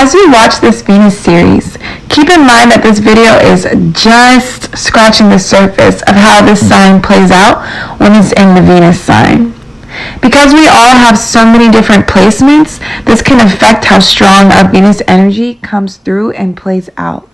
As you watch this Venus series, keep in mind that this video is just scratching the surface of how this sign plays out when it's in the Venus sign. Because we all have so many different placements, this can affect how strong our Venus energy comes through and plays out.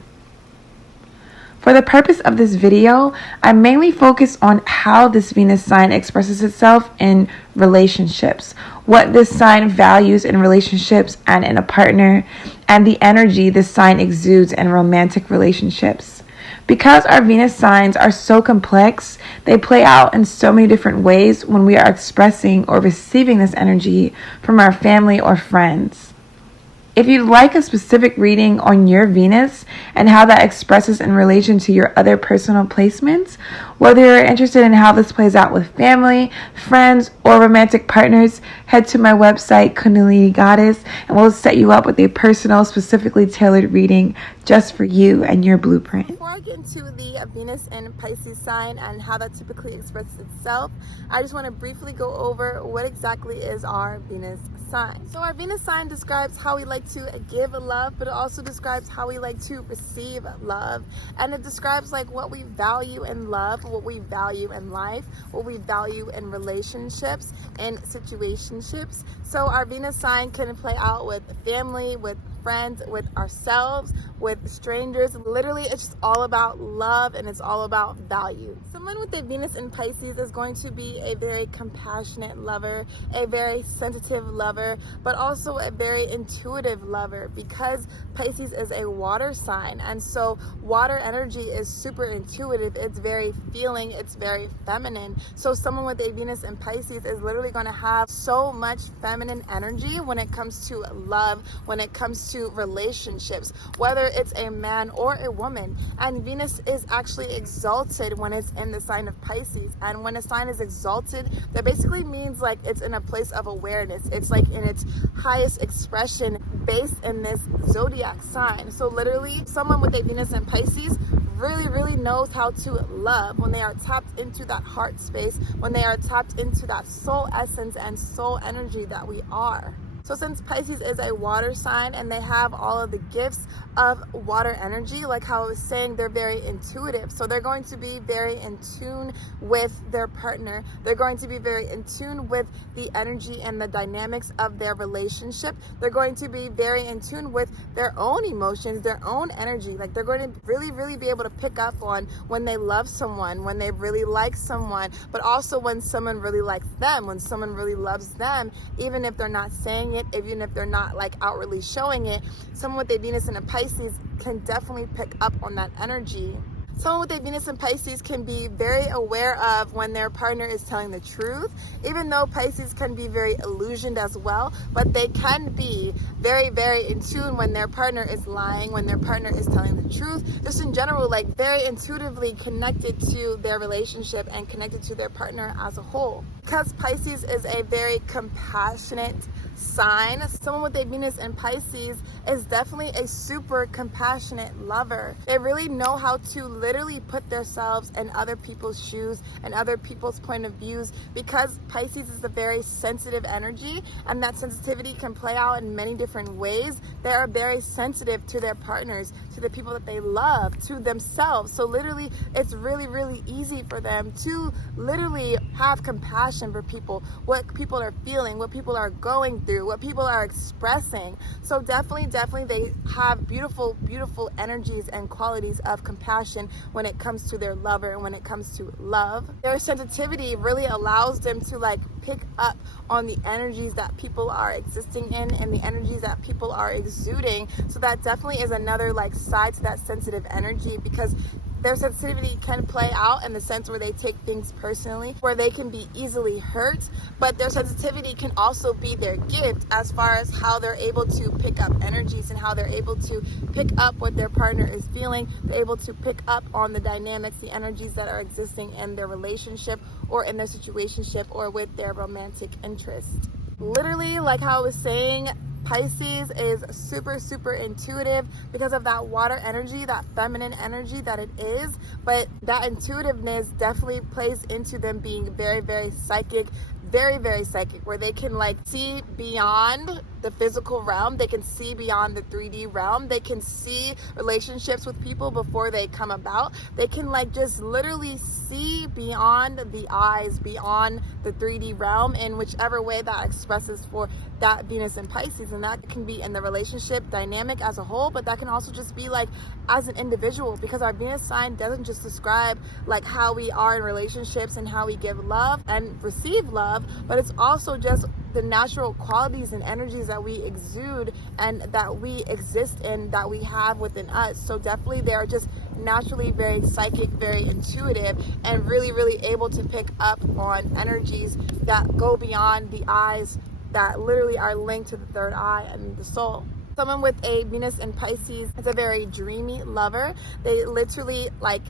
For the purpose of this video, I mainly focus on how this Venus sign expresses itself in relationships, what this sign values in relationships and in a partner, and the energy this sign exudes in romantic relationships. Because our Venus signs are so complex, they play out in so many different ways when we are expressing or receiving this energy from our family or friends. If you'd like a specific reading on your Venus and how that expresses in relation to your other personal placements, whether you're interested in how this plays out with family, friends, or romantic partners, head to my website, Kundalini Goddess, and we'll set you up with a personal, specifically tailored reading just for you and your blueprint. Before I get into the Venus and Pisces sign and how that typically expresses itself, I just want to briefly go over what exactly is our Venus sign. So our Venus sign describes how we like to give love, but it also describes how we like to receive love. And it describes like what we value in love, what we value in life, what we value in relationships and situationships. So our Venus sign can play out with family, with friends, with ourselves, with strangers. Literally, it's just all about love and it's all about value. Someone with a Venus in Pisces is going to be a very compassionate lover, a very sensitive lover, but also a very intuitive lover, because Pisces is a water sign, and so water energy is super intuitive. It's very feeling, it's very feminine. So someone with a Venus in Pisces is literally going to have so much feminine energy when it comes to love, when it comes to relationships, whether it's a man or a woman. And Venus is actually exalted when it's in the sign of Pisces. And when a sign is exalted, that basically means like it's in a place of awareness. It's like in its highest expression based in this zodiac sign. So literally, someone with a Venus in Pisces really knows how to love when they are tapped into that heart space, when they are tapped into that soul essence and soul energy that we are. So since Pisces is a water sign and they have all of the gifts of water energy, like how I was saying, they're very intuitive. So they're going to be very in tune with their partner. They're going to be very in tune with the energy and the dynamics of their relationship. They're going to be very in tune with their own emotions, their own energy. Like they're going to really be able to pick up on when they love someone, when they really like someone, but also when someone really likes them, when someone really loves them, even if they're not saying it, even if they're not like outwardly showing it. Someone with a Venus and a Pisces can definitely pick up on that energy. Someone with a Venus in Pisces can be very aware of when their partner is telling the truth, even though Pisces can be very illusioned as well, but they can be very in tune when their partner is lying, when their partner is telling the truth, just in general, like very intuitively connected to their relationship and connected to their partner as a whole. Because Pisces is a very compassionate sign, someone with a Venus in Pisces is definitely a super compassionate lover. They really know how to literally put themselves in other people's shoes and other people's point of views, because Pisces is a very sensitive energy, and that sensitivity can play out in many different ways. They are very sensitive to their partners, to the people that they love, to themselves. So literally, it's really easy for them to literally have compassion for people, what people are feeling, what people are going through, what people are expressing. So definitely they have beautiful energies and qualities of compassion when it comes to their lover and when it comes to love. Their sensitivity really allows them to like pick up on the energies that people are existing in and the energies that people are exuding. So that definitely is another like side to that sensitive energy, because their sensitivity can play out in the sense where they take things personally, where they can be easily hurt, but their sensitivity can also be their gift as far as how they're able to pick up energies and how they're able to pick up what their partner is feeling. They're able to pick up on the dynamics, the energies that are existing in their relationship or in their situationship or with their romantic interest. Literally, like how I was saying, Pisces is super intuitive because of that water energy, that feminine energy that it is. But that intuitiveness definitely plays into them being very psychic, very, very psychic, where they can like see beyond the physical realm. They can see beyond the 3D realm. They can see relationships with people before they come about. They can like just literally see beyond the eyes, beyond the 3D realm, in whichever way that expresses for that Venus in Pisces. And that can be in the relationship dynamic as a whole, but that can also just be like as an individual, because our Venus sign doesn't just describe like how we are in relationships and how we give love and receive love, but it's also just the natural qualities and energies that we exude and that we exist in, that we have within us. So definitely they're just naturally very psychic, very intuitive, and really, really able to pick up on energies that go beyond the eyes, that literally are linked to the third eye and the soul. Someone with a Venus in Pisces is a very dreamy lover. They literally like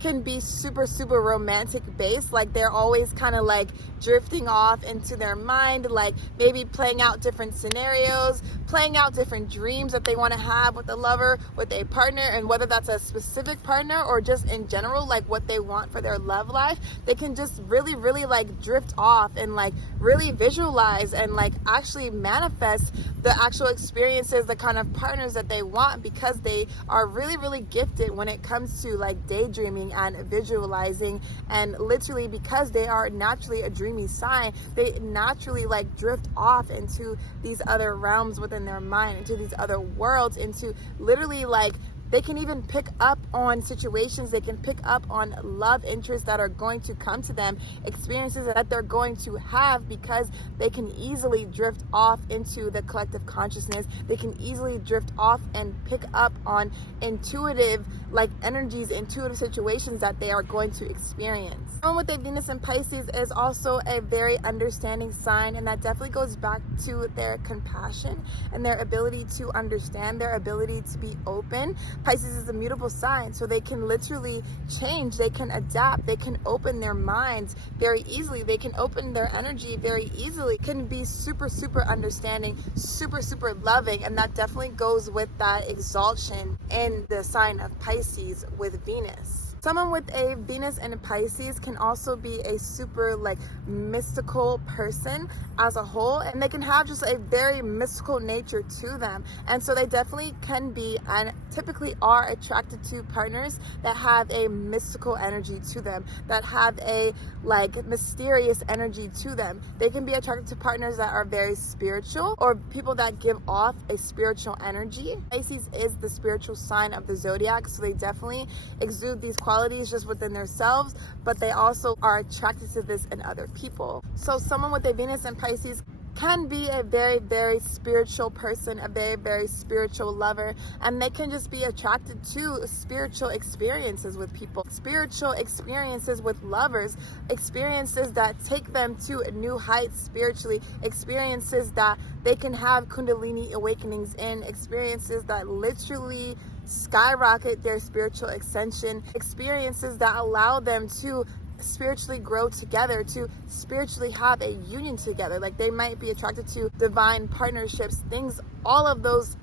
can be super, super romantic based. Like they're always kind of like drifting off into their mind, like maybe playing out different scenarios, playing out different dreams that they want to have with a lover, with a partner, and whether that's a specific partner or just in general, like what they want for their love life. They can just really, really like drift off and like really visualize and like actually manifest the actual experiences, the kind of partners that they want, because they are really, really gifted when it comes to like daydreaming and visualizing. And literally, because they are naturally a dreamy sign, they naturally like drift off into these other realms within their mind, into these other worlds, into literally like they can even pick up on situations, they can pick up on love interests that are going to come to them, experiences that they're going to have, because they can easily drift off into the collective consciousness. They can easily drift off and pick up on intuitive like energies, intuitive situations that they are going to experience. Someone with a Venus in Pisces is also a very understanding sign, and that definitely goes back to their compassion and their ability to understand, their ability to be open. Pisces is a mutable sign, so they can literally change, they can adapt, they can open their minds very easily, they can open their energy very easily, can be super, super understanding, super, super loving, and that definitely goes with that exaltation in the sign of Pisces with Venus. Someone with a Venus in Pisces can also be a super like mystical person as a whole, and they can have just a very mystical nature to them. And so they definitely can be and typically are attracted to partners that have a mystical energy to them, that have a like mysterious energy to them. They can be attracted to partners that are very spiritual, or people that give off a spiritual energy. Pisces is the spiritual sign of the zodiac, so they definitely exude these qualities just within themselves, but they also are attracted to this in other people. So someone with a Venus in Pisces can be a very, very spiritual person, a very, very spiritual lover, and they can just be attracted to spiritual experiences with people, spiritual experiences with lovers, experiences that take them to new heights spiritually, experiences that they can have Kundalini awakenings in, experiences that literally skyrocket their spiritual ascension, experiences that allow them to spiritually grow together, to spiritually have a union together. Like they might be attracted to divine partnerships, things, all of those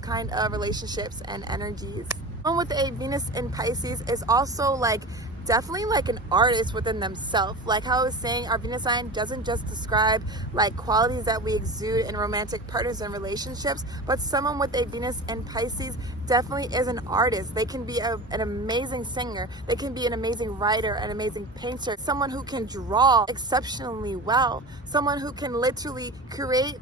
kind of relationships and energies. Someone with a Venus in Pisces is also like definitely like an artist within themselves. Like how I was saying, our Venus sign doesn't just describe like qualities that we exude in romantic partners and relationships, but someone with a Venus in Pisces definitely is an artist. They can be an amazing singer, they can be an amazing writer, an amazing painter, someone who can draw exceptionally well, someone who can literally create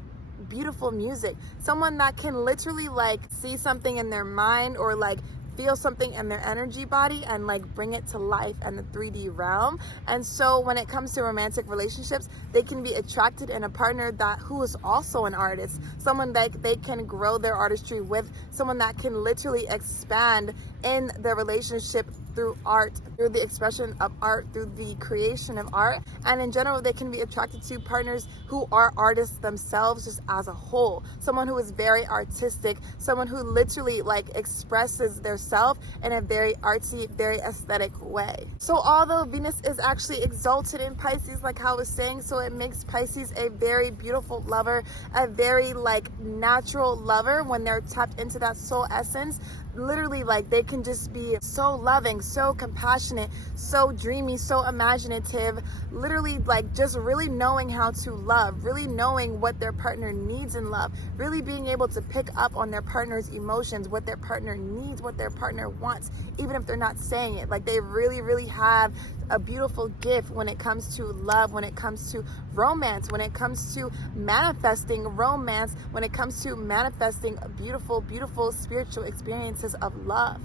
beautiful music, someone that can literally like see something in their mind or like feel something in their energy body and like bring it to life in the 3D realm. And so when it comes to romantic relationships, they can be attracted in a partner that who is also an artist, someone that they can grow their artistry with, someone that can literally expand in their relationship through art, through the expression of art, through the creation of art. And in general, they can be attracted to partners who are artists themselves just as a whole. Someone who is very artistic, someone who literally like expresses their self in a very artsy, very aesthetic way. So although Venus is actually exalted in Pisces, like how I was saying, so it makes Pisces a very beautiful lover, a very like natural lover when they're tapped into that soul essence. literally like they can just be so loving, so compassionate, so dreamy, so imaginative, literally like just really knowing how to love, really knowing what their partner needs in love, really being able to pick up on their partner's emotions, what their partner needs, what their partner wants, even if they're not saying it. Like they really have a beautiful gift when it comes to love, when it comes to romance, when it comes to manifesting romance, when it comes to manifesting beautiful spiritual experiences of love.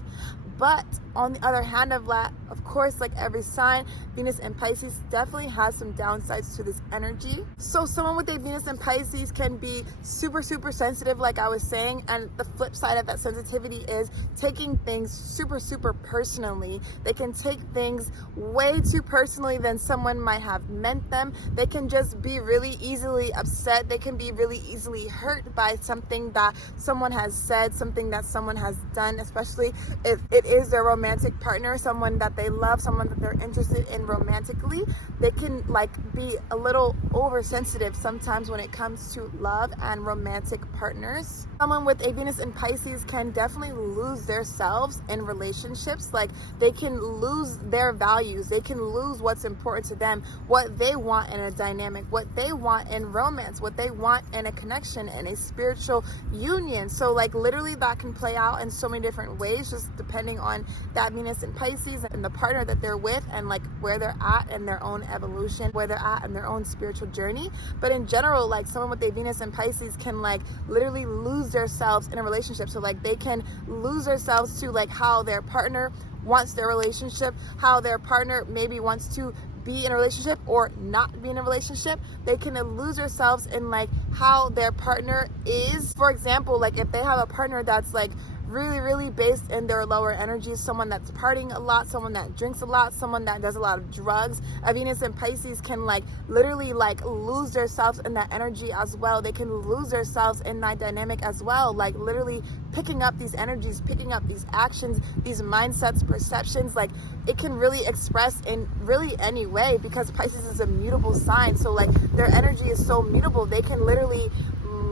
But on the other hand of that, of course, like every sign, Venus and Pisces definitely has some downsides to this energy. So someone with a Venus and Pisces can be super sensitive, like I was saying, and the flip side of that sensitivity is taking things super personally. They can take things way too personally than someone might have meant them. They can just be really easily upset. They can be really easily hurt by something that someone has said, something that someone has done, especially if it is their romantic partner, someone that they love, someone that they're interested in romantically. They can like be a little oversensitive sometimes when it comes to love and romantic partners. Someone with a Venus in Pisces can definitely lose their selves in relationships. Like they can lose their values. They can lose what's important to them, what they want in a dynamic, what they want in romance, what they want in a connection, in a spiritual union. So like literally that can play out in so many different ways, just depending on that Venus in Pisces and the partner that they're with and like where they're at in their own evolution, where they're at in their own spiritual journey. But in general, like someone with a Venus in Pisces can like literally lose themselves in a relationship. So like they can lose themselves to like how their partner wants their relationship, how their partner maybe wants to be in a relationship or not be in a relationship. They can lose themselves in like how their partner is. For example, like if they have a partner that's like really based in their lower energies, someone that's partying a lot, someone that drinks a lot, someone that does a lot of drugs, a Venus and Pisces can like literally like lose themselves in that energy as well. They can lose themselves in that dynamic as well, like literally picking up these energies, picking up these actions, these mindsets, perceptions. Like it can really express in really any way, because Pisces is a mutable sign. So like their energy is so mutable, they can literally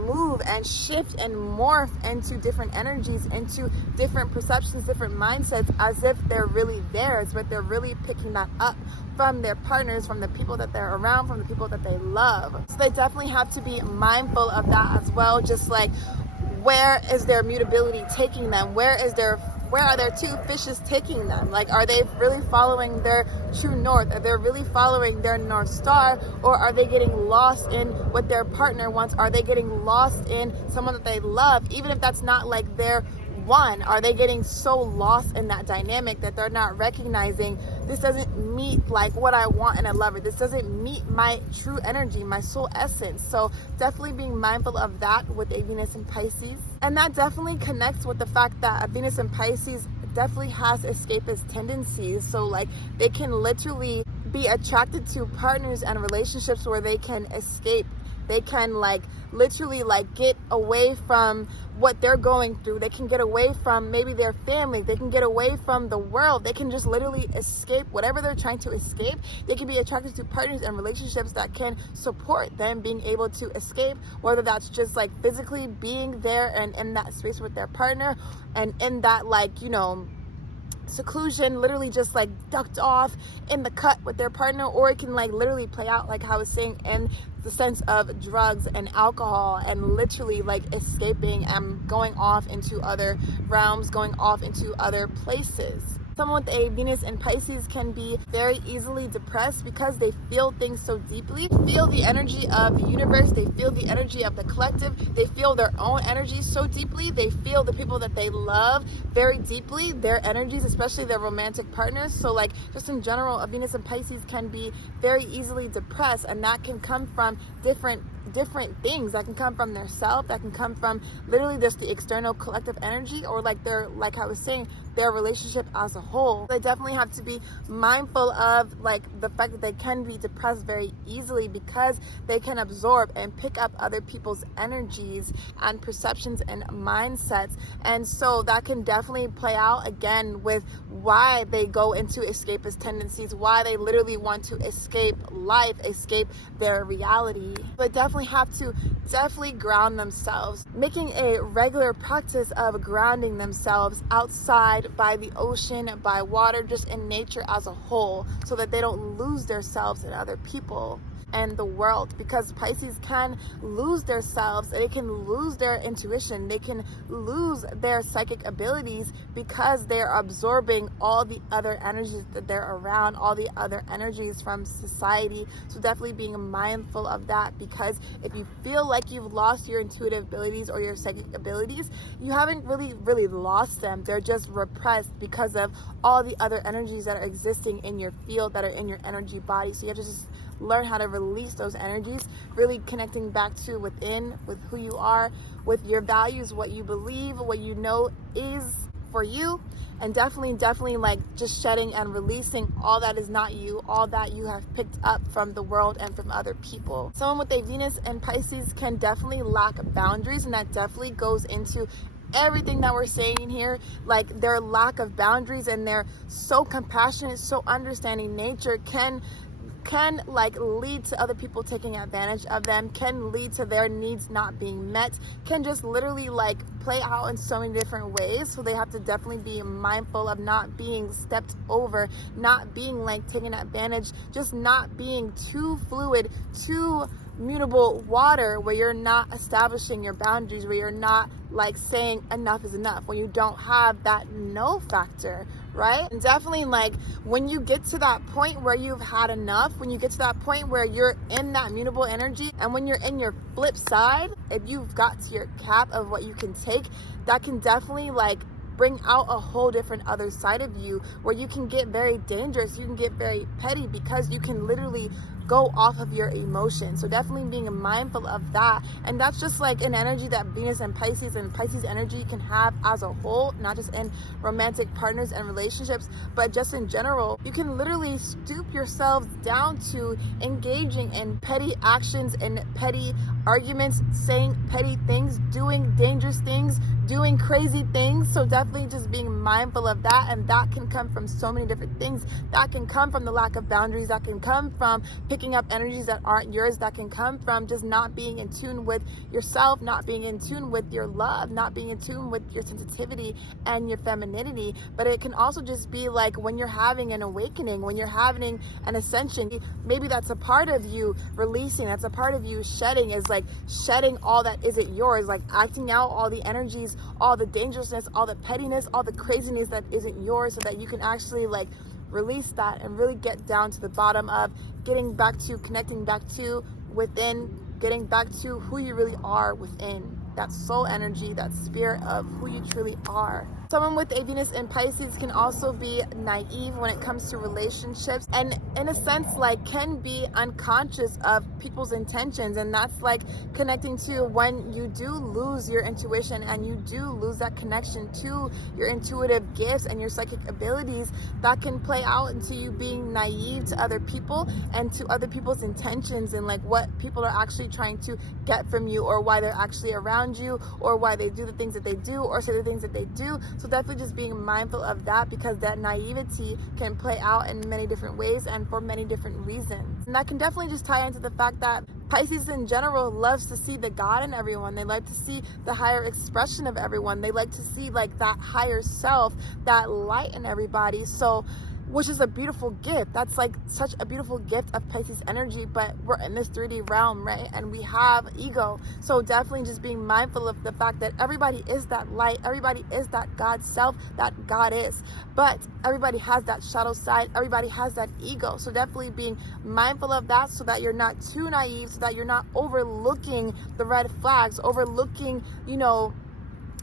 move and shift and morph into different energies, into different perceptions, different mindsets, as if they're really theirs, but they're really picking that up from their partners, from the people that they're around, from the people that they love. So they definitely have to be mindful of that as well. Just like, where is their mutability taking them? Where are their two fishes taking them? Like, are they really following their true north? Are they really following their North Star? Or are they getting lost in what their partner wants? Are they getting lost in someone that they love, even if that's not like their one? Are they getting so lost in that dynamic that they're not recognizing this doesn't meet like what I want in a lover? This doesn't meet my true energy, my soul essence. So definitely being mindful of that with a Venus in Pisces. And that definitely connects with the fact that a Venus in Pisces definitely has escapist tendencies. So like they can literally be attracted to partners and relationships where they can escape. They can like literally like get away from what they're going through. They can get away from maybe their family. They can get away from the world. They can just literally escape whatever they're trying to escape. They can be attracted to partners and relationships that can support them being able to escape, whether that's just like physically being there and in that space with their partner, and in that like, you know, seclusion, literally just like ducked off in the cut with their partner. Or it can like literally play out like how I was saying in the sense of drugs and alcohol, and literally like escaping and going off into other realms, going off into other places. Someone with a Venus in Pisces can be very easily depressed because they feel things so deeply, feel the energy of the universe, they feel the energy of the collective, they feel their own energy so deeply, they feel the people that they love very deeply, their energies, especially their romantic partners. So like just in general, a Venus in Pisces can be very easily depressed, and that can come from different things. That can come from their self, that can come from literally just the external collective energy, or like their, like I was saying, their relationship as a whole. They definitely have to be mindful of like the fact that they can be depressed very easily because they can absorb and pick up other people's energies and perceptions and mindsets. And so that can definitely play out again with why they go into escapist tendencies, why they literally want to escape life, escape their reality. But definitely have to ground themselves, making a regular practice of grounding themselves outside, by the ocean, by water, just in nature as a whole, so that they don't lose themselves in other people and the world, because Pisces can lose themselves, they can lose their intuition, they can lose their psychic abilities because they're absorbing all the other energies that they're around, all the other energies from society. So definitely being mindful of that, because if you feel like you've lost your intuitive abilities or your psychic abilities, you haven't really lost them. They're just repressed because of all the other energies that are existing in your field, that are in your energy body. So you have to just learn how to release those energies, really connecting back to within, with who you are, with your values, what you believe, what you know is for you, and definitely like just shedding and releasing all that is not you, all that you have picked up from the world and from other people. Someone with a Venus in Pisces can definitely lack boundaries, and that definitely goes into everything that we're saying here, like their lack of boundaries and their so compassionate, so understanding nature can like lead to other people taking advantage of them, can lead to their needs not being met, can just literally like play out in so many different ways. So they have to definitely be mindful of not being stepped over, not being like taken advantage, just not being too fluid, too mutable water, where you're not establishing your boundaries, where you're not like saying enough is enough, when you don't have that no factor, right? And definitely like when you get to that point where you've had enough, when you get to that point where you're in that mutable energy, and when you're in your flip side, if you've got to your cap of what you can take, that can definitely like bring out a whole different other side of you, where you can get very dangerous, you can get very petty, because you can literally go off of your emotions. So definitely being mindful of that. And that's just like an energy that Venus and Pisces energy can have as a whole, not just in romantic partners and relationships, but just in general. You can literally stoop yourselves down to engaging in petty actions and petty arguments, saying petty things, doing dangerous things, doing crazy things. So definitely just being mindful of that. And that can come from so many different things. That can come from the lack of boundaries, that can come from picking up energies that aren't yours, that can come from just not being in tune with yourself, not being in tune with your love, not being in tune with your sensitivity and your femininity. But it can also just be like when you're having an awakening, when you're having an ascension, maybe that's a part of you releasing, that's a part of you shedding, is like shedding all that isn't yours, like acting out all the energies, all the dangerousness, all the pettiness, all the craziness that isn't yours, so that you can actually like release that and really get down to the bottom of getting back to, connecting back to within, getting back to who you really are within, that soul energy, that spirit of who you truly are. Someone with a Venus in Pisces can also be naive when it comes to relationships, and in a sense like can be unconscious of people's intentions. And that's like connecting to when you do lose your intuition and you do lose that connection to your intuitive gifts and your psychic abilities, that can play out into you being naive to other people and to other people's intentions, and like what people are actually trying to get from you, or why they're actually around you, or why they do the things that they do, or say the things that they do. So definitely just being mindful of that, because that naivety can play out in many different ways and for many different reasons. And that can definitely just tie into the fact that Pisces in general loves to see the God in everyone. They like to see the higher expression of everyone. They like to see like that higher self, that light in everybody. So, which is a beautiful gift. That's like such a beautiful gift of Pisces energy, but we're in this 3D realm, right? And we have ego. So definitely just being mindful of the fact that everybody is that light, everybody is that God self, that God is. But everybody has that shadow side, everybody has that ego. So definitely being mindful of that, so that you're not too naive, so that you're not overlooking the red flags, overlooking,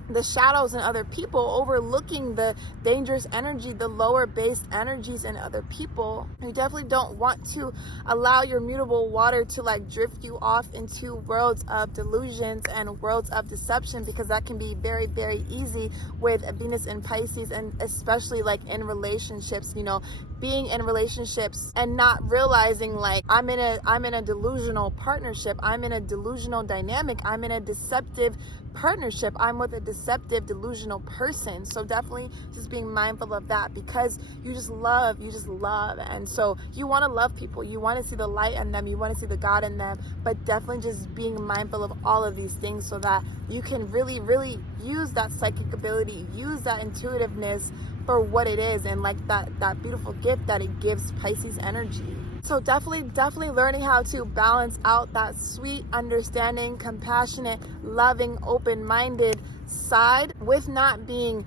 the shadows in other people, overlooking the dangerous energy, the lower based energies in other people. You definitely don't want to allow your mutable water to like drift you off into worlds of delusions and worlds of deception, because that can be very, very easy with Venus in Pisces, and especially like in relationships, you know, being in relationships and not realizing like I'm in a delusional partnership, I'm in a delusional dynamic, I'm in a deceptive partnership, I'm with a deceptive delusional person. So definitely just being mindful of that, because you just love, and so you want to love people, you want to see the light in them, you want to see the God in them, but definitely just being mindful of all of these things so that you can really, really use that psychic ability, use that intuitiveness for what it is, and like that beautiful gift that it gives Pisces energy. So definitely learning how to balance out that sweet, understanding, compassionate, loving, open-minded side with not being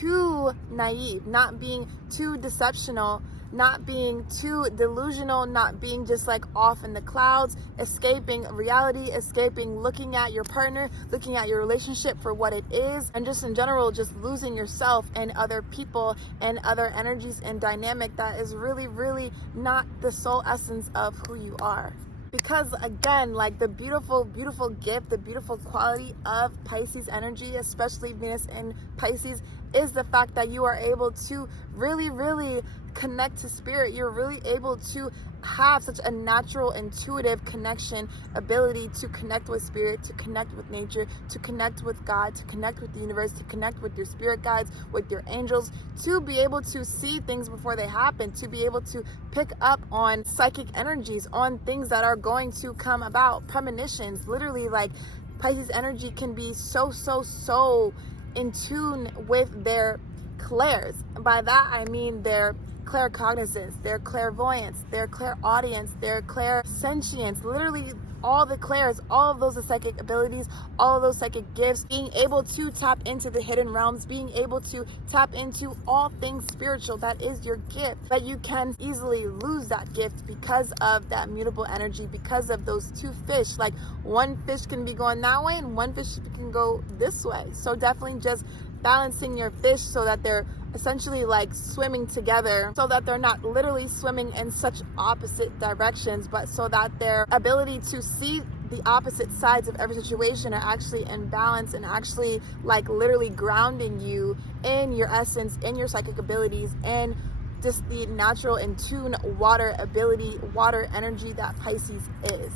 too naive, not being too deceptional, not being too delusional, not being just like off in the clouds, escaping reality, escaping looking at your partner, looking at your relationship for what it is, and just in general, just losing yourself and other people and other energies and dynamic that is really, really not the sole essence of who you are. Because again, like the beautiful, beautiful gift, the beautiful quality of Pisces energy, especially Venus in Pisces, is the fact that you are able to really, really connect to spirit. You're really able to have such a natural, intuitive connection, ability to connect with spirit, to connect with nature, to connect with God, to connect with the universe, to connect with your spirit guides, with your angels, to be able to see things before they happen, to be able to pick up on psychic energies, on things that are going to come about, premonitions. Literally, like Pisces energy can be so in tune with their clairs. By that I mean their claircognizance, their clairvoyance, their clairaudience, their clairsentience, literally all the clairs, all of those psychic abilities, all of those psychic gifts, being able to tap into the hidden realms, being able to tap into all things spiritual. That is your gift, but you can easily lose that gift because of that mutable energy, because of those two fish. Like one fish can be going that way and one fish can go this way. So definitely just balancing your fish so that they're essentially like swimming together, so that they're not literally swimming in such opposite directions, but so that their ability to see the opposite sides of every situation are actually in balance and actually like literally grounding you in your essence, in your psychic abilities, and just the natural in tune water ability, water energy that Pisces is.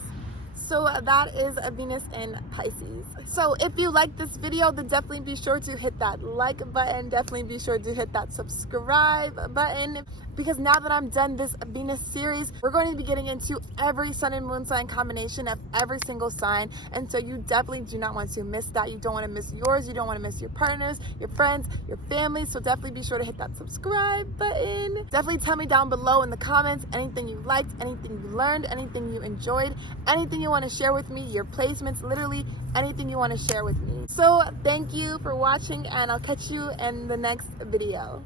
So that is a Venus in Pisces. So if you like this video, then definitely be sure to hit that like button. Definitely be sure to hit that subscribe button, because now that I'm done this Venus series, we're going to be getting into every sun and moon sign combination of every single sign. And so you definitely do not want to miss that. You don't want to miss yours. You don't want to miss your partners, your friends, your family. So definitely be sure to hit that subscribe button. Definitely tell me down below in the comments anything you liked, anything you learned, anything you enjoyed, anything you want to share with me, your placements, literally anything you want to share with me. So thank you for watching, and I'll catch you in the next video.